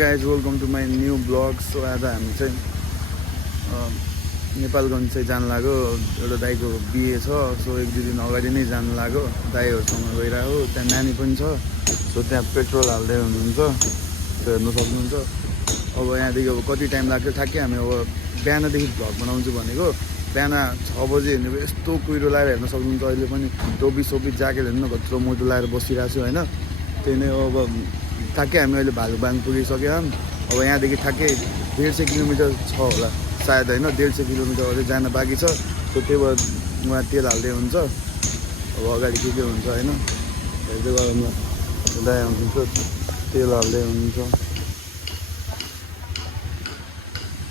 Guys welcome to my new blog. So आज हामी चाहिँ नेपालगञ्ज चाहिँ जानु लाग्यो। एउटा दाइको बिहे छ, सो 1-2 दिन अगाडि नै जानु लाग्यो। दाइहरूसँग गइरहेको, त्यहाँ नानी पनि छ। सो त्यहाँ पेट्रोल हाल्दै हुनुहुन्छ, हेर्नु सक्नुहुन्छ। अब यहाँदेखि अब कति टाइम लाग्छ ठ्याक्कै हामी अब बिहानदेखि भ्लग बनाउँछु भनेको। बिहान 6 बजे हिँडेको यस्तो कुहिरो लगाएर हेर्न सक्नुहुन्छ। अहिले पनि टोपी सोपी ज्याकेट हेर्नु कत्रो मोटो लगाएर बसिरहेको छु होइन। त्यही नै अब ठ्याक्कै हामी अहिले भालुबाङ पुगिसक्यौँ। अब यहाँदेखि ठ्याक्कै 150 किलोमिटर छ होला सायद होइन, 150 किलोमिटर अझै जान बाँकी छ। सो त्यही भएर उहाँ तेल हाल्दै हुन्छ। अब अगाडि के हुन्छ होइन हेर्दै गरौँ न। दाइ हुन्छ तेल हाल्दै हुन्छ।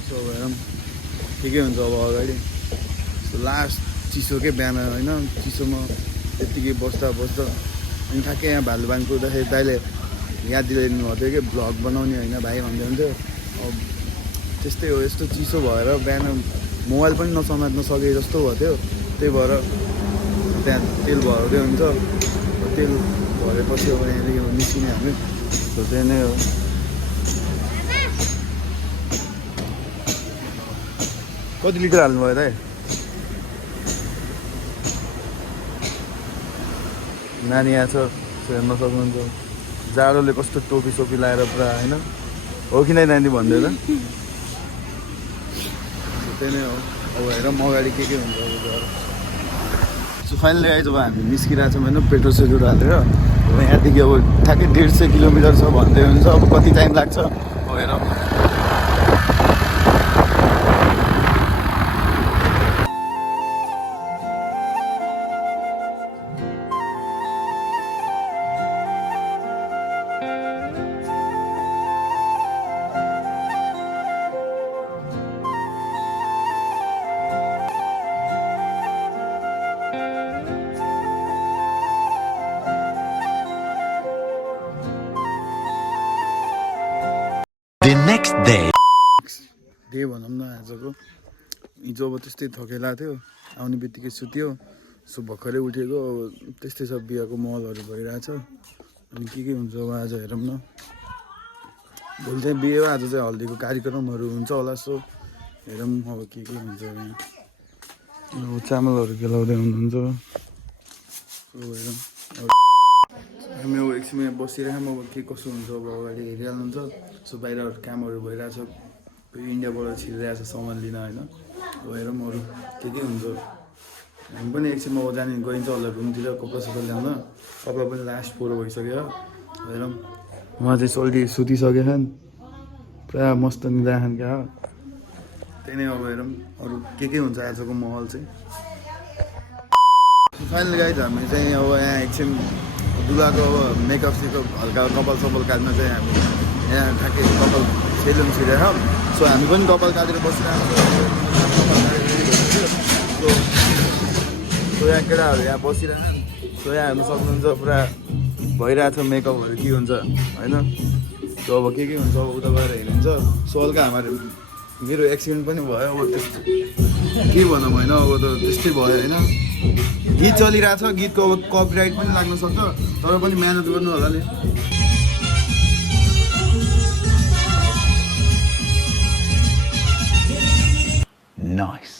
सो हेरौँ के हुन्छ अब अगाडि। सो लास्ट चिसोकै बिहान होइन, चिसोमा त्यत्तिकै बस्दा अनि ठ्याक्कै यहाँ भालुबाङ पुग्दाखेरि दाइले याद दिलाइदिनु भएको थियो कि भ्लग बनाउने होइन भाइ भन्दै हुन्थ्यो। अब त्यस्तै हो, यस्तो चिसो भएर बिहान मोबाइल पनि नसमात्न सके जस्तो भएको थियो। त्यही भएर त्यहाँ तेल भराउँदै हुन्छ। तेल भरेपछि अब यहाँदेखि निस्किने हामी। सो त्यही नै हो। कति लिटर हाल्नुभयो दाइ? नानी यहाँ छ, हेर्न सक्नुहुन्छ। जाडोले कस्तो टोपी सोपी लगाएर पुरा होइन, हो कि नै नानी भन्दै त। त्यही नै हो। अब हेरौँ अगाडि के हुन्छ अब गएर। सो फाइनली आइज अब हामी निस्किरहेको छौँ होइन, पेट्रोल सेट्रोल हालेर। अब यहाँदेखि अब ठ्याक्कै 150 किलोमिटर छ भन्दै हुन्छ। अब कति टाइम लाग्छ अब हेरौँ। नेक्स्ट डे भनौँ न आजको। हिजो अब त्यस्तै थकेला थियो, आउने बित्तिकै सुत्यो। सो भर्खरै उठेको। अब त्यस्तै सब बिहाको महलहरू भइरहेछ। अनि के हुन्छ अब आज हेरौँ न। भोलि चाहिँ बिहे हो, आज चाहिँ हल्दीको कार्यक्रमहरू हुन्छ होला। सो हेरौँ अब के हुन्छ। अब चामलहरू केलाउँदै हुनुहुन्छ। सो हेरौँ हामी अब एकछिन यहाँ बसिरहेँ। अब के कसो हुन्छ अब अगाडि हेरिहाल्नुहुन्छ। सो बाहिर कामहरू भइरहेछ, इन्डियाबाट छिरिरहेछ सामान लिन होइन। अब हेरौँ अरू के हुन्छ। हामी पनि एकछिनमा अब जाने गइन्छ होला रुमतिर कपडा सपडा ल्याउन। कपडा पनि लास्ट पोरो भइसक्यो। हेरौँ उहाँ चाहिँ सोल्टी सुतिसकेछन्, पुरा मस्त निद्रा खान क्या हो। त्यही नै अब हेरौँ अरू के हुन्छ आजको महल चाहिँ। फाइनली गाइज हामी चाहिँ अब यहाँ एकछिन दुलाको अब मेकअप सेकअप हल्का कपाल सपाल काट्न चाहिँ हामी यहाँ ठ्याक्कै कपाल सेलुन छिरेर। सो हामी पनि कपाल काटेर बसिरहेको छौँ। सो यहाँ केटाहरू यहाँ बसिरहेन। सो यहाँ हेर्नु सक्नुहुन्छ पुरा भइरहेछ मेकअपहरू के हुन्छ होइन। सो अब के हुन्छ अब उता गएर हेरिन्छ। सो हल्का मेरो एक्सिडेन्ट पनि भयो। अब त्यस्तो के भनौँ होइन, अब त त्यस्तै भयो होइन। गीत चलिरहेछ, गीतको अब कपिराइट पनि लाग्न सक्छ, तर पनि मेहनत गर्नु होला नि। Nice.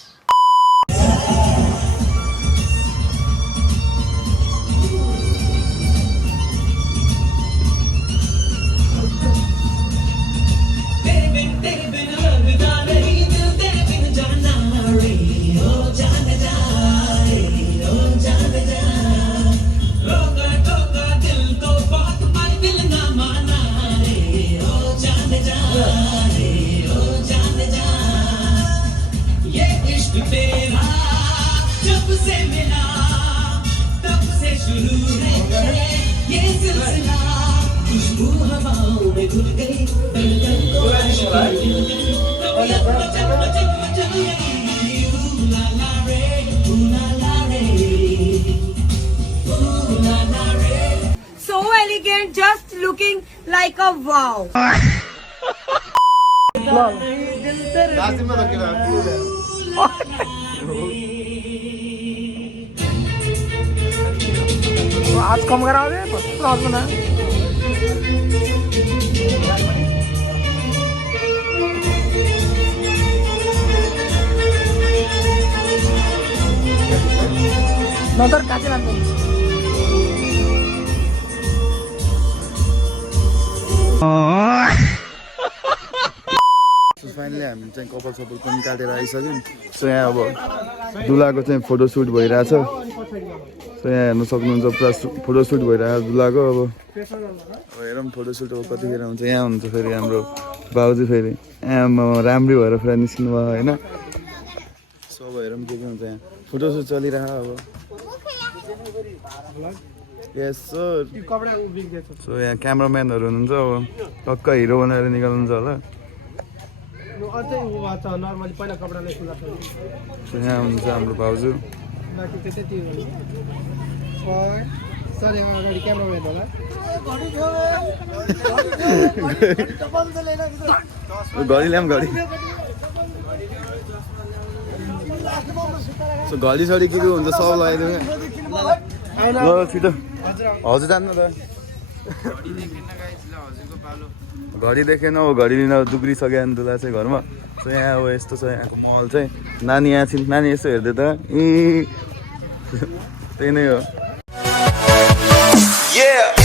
So elegant, just looking like a wow. आज कम कराओगे बस ना। नगर काचे नाम फाइनली हामी चाहिँ कपाल सपाल पनि काटेर आइसक्यौँ सो यहाँ अब दुलाको चाहिँ फोटोसुट भइरहेछ सो यहाँ हेर्नु सक्नुहुन्छ पुरा फोटोसुट भइरहेको दुलाको अब हेरौँ फोटोसुट अब कतिखेर हुन्छ यहाँ हुन्छ फेरि हाम्रो बाउजू फेरि आमा राम्रै भएर पुरा निस्किनु भयो होइन सो अब हेरौँ के हुन्छ यहाँ फोटोसुट चलिरहेको अब यस सर सो यहाँ क्यामराम्यानहरू हुनुहुन्छ अब टक्क हिरो बनाएर निकाल्नुहुन्छ होला नर्मली पहिला कपडाले खुला छ सो यहाँ हुनुहुन्छ हाम्रो भाउजू बाकी चाहिँ त्यति हो सर यहाँ अगाडि क्यामेराम्यान होला घडी ल्याऊँ घडी सो घडी सडी के हुन्छ सब लगाइदिउँ ल छिटो हजुर जान्नु त घडी देखेन हो घडी लिन दुब्रिसक्यो अनि दुला चाहिँ घरमा सो यहाँ अब यस्तो छ यहाँको महल चाहिँ नानी यहाँ छिन् नानी यसो हेर्दै त त्यही नै हो Yeah.